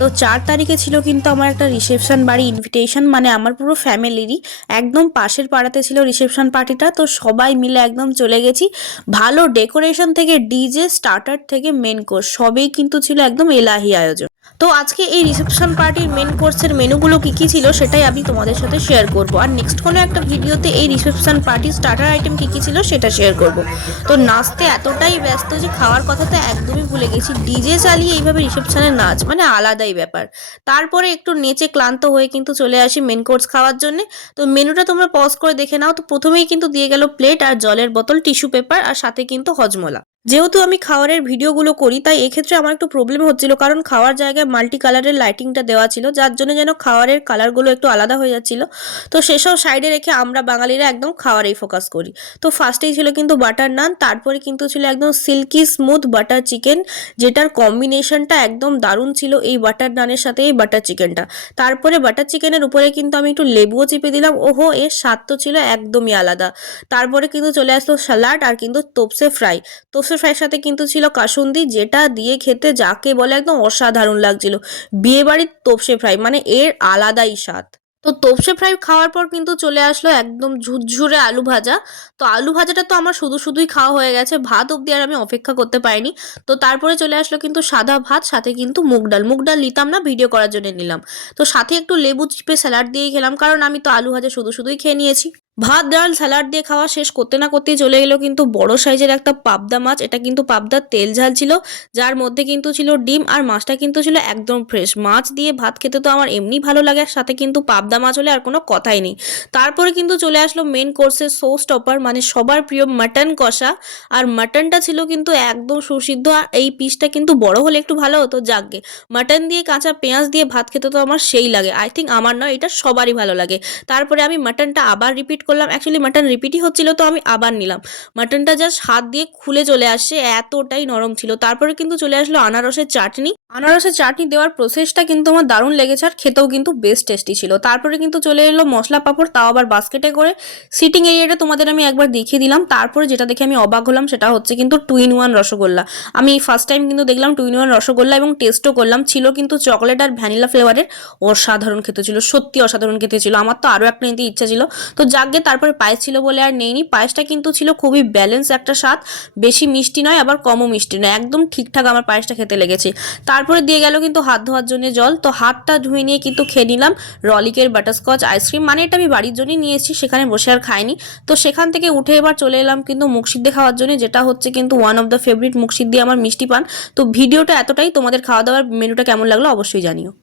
তো 4 তারিখে ছিল কিন্তু আমার একটা রিসেপশন বাড়ি ইনভিটেশন, মানে আমার পুরো ফ্যামিলিরই। একদম পাশের পাড়াতে ছিল রিসেপশন পার্টিটা, তো সবাই মিলে একদম চলে গেছি। ভালো ডেকোরেশন থেকে ডিজে স্টার্টার থেকে মেন কোর্স সবই কিন্তু ছিল একদম এলাহি আয়োজন। তো আজকে এই রিসেপশন পার্টির মেন কোর্সের মেনুগুলো কি কি ছিল সেটাই আমি তোমাদের সাথে শেয়ার করব, আর নেক্সট কোনো একটা ভিডিওতে এই রিসেপশন পার্টির স্টার্টার আইটেম কি কি ছিল সেটা শেয়ার করব। তো নাচতে এতটাই ব্যস্ত যে খাওয়ার কথা তো একদমই ভুলে গেছি। ডিজে চালিয়ে এইভাবে রিসেপশনের নাচ মানে আলাদাই ব্যাপার। তারপরে একটু নেচে ক্লান্ত হয়ে কিন্তু চলে আসি মেন কোর্স খাওয়ার জন্য। তো মেনুটা তোমরা পজ করে দেখে নাও। তো প্রথমেই কিন্তু দিয়ে গেল প্লেট আর জলের বোতল, টিস্যু পেপার আর সাথে কিন্তু হজমলা। যেহেতু আমি খাওয়ারের ভিডিওগুলো করি তাই এক্ষেত্রে আমার একটু প্রবলেম হচ্ছিল, কারণ খাওয়ার জায়গায় মাল্টি কালারের লাইটিংটা দেওয়া ছিল, যার জন্য যেন খাওয়ারের কালারগুলো একটু আলাদা হয়ে যাচ্ছিল। তো সেসব সাইডে রেখে আমরা বাঙালিরা একদম খাওয়ারেই ফোকাস করি। তো ফার্স্টেই ছিল কিন্তু বাটার নান, তারপরে কিন্তু ছিল একদম সিল্কি স্মুথ বাটার চিকেন, যেটার কম্বিনেশনটা একদম দারুণ ছিল এই বাটার নানের সাথে এই বাটার চিকেনটা। তারপরে বাটার চিকেনের উপরে কিন্তু আমি একটু লেবুও চিপে দিলাম। ওহো, এর স্বাদ তো ছিল একদমই আলাদা। তারপরে কিন্তু চলে আসলো স্যালাড আর কিন্তু তোপসে ফ্রাই। তোপসে ফ্রাইয়ের সাথে কিন্তু ছিল কাসুন্দি, যেটা দিয়ে খেতে যাকে বলে একদম অসাধারণ লাগছিল। বিয়েবাড়ির তোপসে ফ্রাই মানে এর আলাদাই স্বাদ। তো তোপসে ফ্রাই খাওয়ার পর কিন্তু চলে আসলো একদম ঝুরঝুরে আলু ভাজা। তো আলু ভাজাটা তো আমার শুধুই খাওয়া হয়ে গেছে, ভাত অব্দি আর আমি অপেক্ষা করতে পারিনি। তো তারপরে চলে আসলো কিন্তু সাদা ভাত, সাথে কিন্তু মুগ ডাল নিতাম না, ভিডিও করার জন্য নিলাম। তো সাথে একটু লেবু চিপে স্যালাড দিয়েই খেলাম, কারণ আমি তো আলু ভাজা শুধুই খেয়ে নিয়েছি। ভাত ডাল স্যালাড দিয়ে খাওয়া শেষ করতে না করতেই চলে এলো কিন্তু বড় সাইজের একটা পাবদা মাছ। এটা কিন্তু পাবদার তেল ঝাল ছিল, যার মধ্যে কিন্তু ছিল ডিম, আর মাছটা কিন্তু ছিল একদম ফ্রেশ। মাছ দিয়ে ভাত খেতে তো আমার এমনি ভালো লাগে, আর সাথে কিন্তু পাবদা মাছ হলে আর কোনো কথাই নেই। তারপরে কিন্তু চলে আসলো মেন কোর্সের শো স্টপার, মানে সবার প্রিয় মাটন কষা। আর মাটনটা ছিল কিন্তু একদম সুসিদ্ধ, আর এই পিসটা কিন্তু বড় হলে একটু ভালো হতো। যাকগে, মাটন দিয়ে কাঁচা পেঁয়াজ দিয়ে ভাত খেতে তো আমার সেই লাগে। আই থিঙ্ক আমার নয়, এটা সবারই ভালো লাগে। তারপরে আমি মাটনটা আবার রিপিট করলাম, অ্যাকচুয়ালি মাটন রিপিটই হচ্ছিল, তো আমি আবার নিলাম। মাটনটা জাস্ট হাত দিয়ে খুলে চলে আসছে, এতটাই নরম ছিল। তারপরে কিন্তু চলে আসলো আনারসের চাটনি। আনারসের চাটনি দেওয়ার প্রসেসটা কিন্তু আমার দারুণ লেগেছে, আর খেতেও কিন্তু বেশ টেস্টি ছিল। তারপরে কিন্তু চলে এলো মশলা পাঁপড়, তাও আবার বাস্কেটে করে। সিটিং এরিয়াটা তোমাদের আমি একবার দেখিয়ে দিলাম। তারপরে যেটা দেখে আমি অবাক হলাম সেটা হচ্ছে কিন্তু 2-in-1 রসগোল্লা। আমি ফার্স্ট টাইম কিন্তু দেখলাম 2-in-1 রসগোল্লা, এবং টেস্টও করলাম। ছিল কিন্তু চকলেট আর ভ্যানিলা ফ্লেভারের। অসাধারণ খেতে ছিল, সত্যি অসাধারণ খেতে ছিল। আমার তো আরও একটা নিতে ইচ্ছা ছিল। তো যাকগে, তারপরে পায়েস ছিল বলে আর নেইনি। পায়েসটা কিন্তু ছিল খুবই ব্যালেন্স একটা স্বাদ, বেশি মিষ্টি নয় আবার কমও মিষ্টি নয়, একদম ঠিকঠাক আমার পায়েসটা খেতে লেগেছে। তারপরে দিয়ে গেল কিন্তু হাত ধোয়ার জন্য জল। তো হাতটা ধুয়ে নিয়ে কিন্তু খেয়ে নিলাম রলিকের বাটারস্কচ আইসক্রিম, মানে এটা আমি বাড়ির জন্যই নিয়েছি, সেখানে বসে আর খাইনি। তো সেখান থেকে উঠে এবার চলে এলাম কিন্তু মুখসিদ্ধি খাওয়ার জন্য, যেটা হচ্ছে কিন্তু ওয়ান অফ দ্য ফেভারিট মুখসিদ্ধি আমার মিষ্টি পান। তো ভিডিওটা এতটাই, তোমাদের খাওয়া দাওয়ার মেনুটা কেমন লাগলো অবশ্যই জানিও।